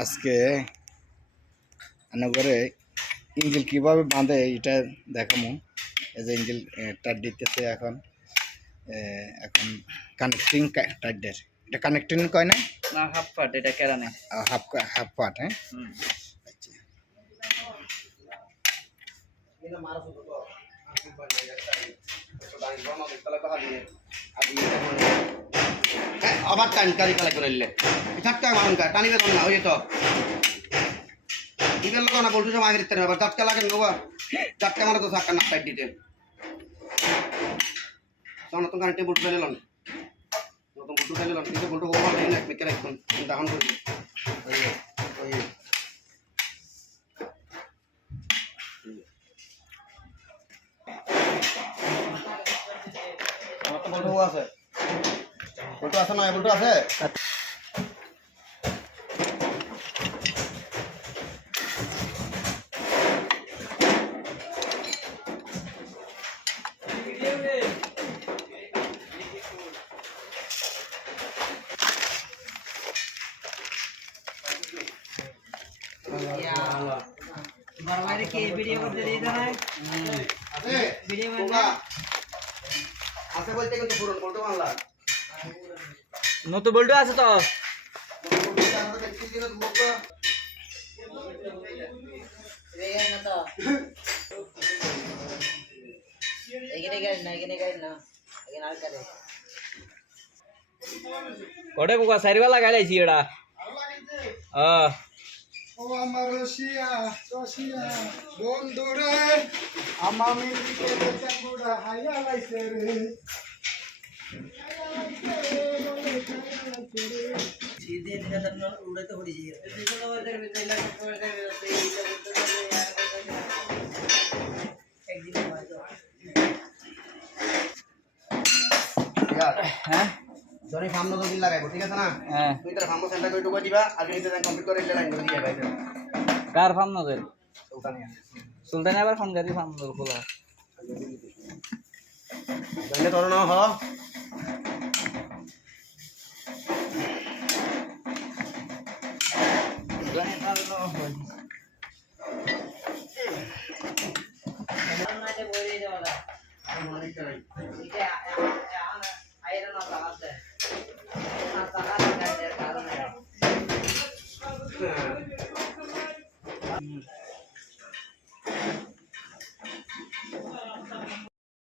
আজকে করে ইঞ্জিল কিভাবে বাঁধে এটা দেখামু। এই যে ইঞ্জিল টাইট দিতেছে এখন এখন কানেক্টিং টাইটের এটা কানেক্টিং কয় না হাফ পার্ট এটা কেরা নেই হাফ পার্ট। হ্যাঁ আচ্ছা আবার টান কারি কালা করে নিলে ঝাটকা মারুন কা টানিবে তো না ওই তো ইবেল তো না বলছো মাইরে দিতে আবার ঝাটকা লাগে না ঝাটকা মারো তো ঝাটকা না টাইট দিতে তখন তো কানেক্টে বলতে পেলেন নতুন বলতে পেলেন কিন্তু বলতে ওভার লাইন এক মিটার এখন দাহন করে ওই আমার তো বলতে আছে বলতে আছে না বলতে আছে বারবার কি ভিডিও করতে দিই না আছে ভিডিও আছে বলতে কিন্তু পুরো বলতে বাংলা নতুন বল্টু আছে তো কোটে বুকা সারিবা লাগাইছি এডা ও আমার রশিয়া রশিয়া বন্ধুরে আমার মিলিকে চাকুড়া হাইয়া লাইছে রে सीधे निकलना उड़ते हो रही है देखो उधर भी तेल एक दिन बाद यार हैं জনি ফার্ম নতুন দিন লাগাইবো ঠিক আছে না হ্যাঁ তুই তোর ফার্ম সেন্টার করে ঢুকে দিবা আর নিতে দেন কমপ্লিট করে ইলে লাইন করে দিয়ে ভাই कार फार्म नजर সুলতানিয়া सुल्तान আবার ফোন করি ফার্ম খোলা জানলে তোর না হ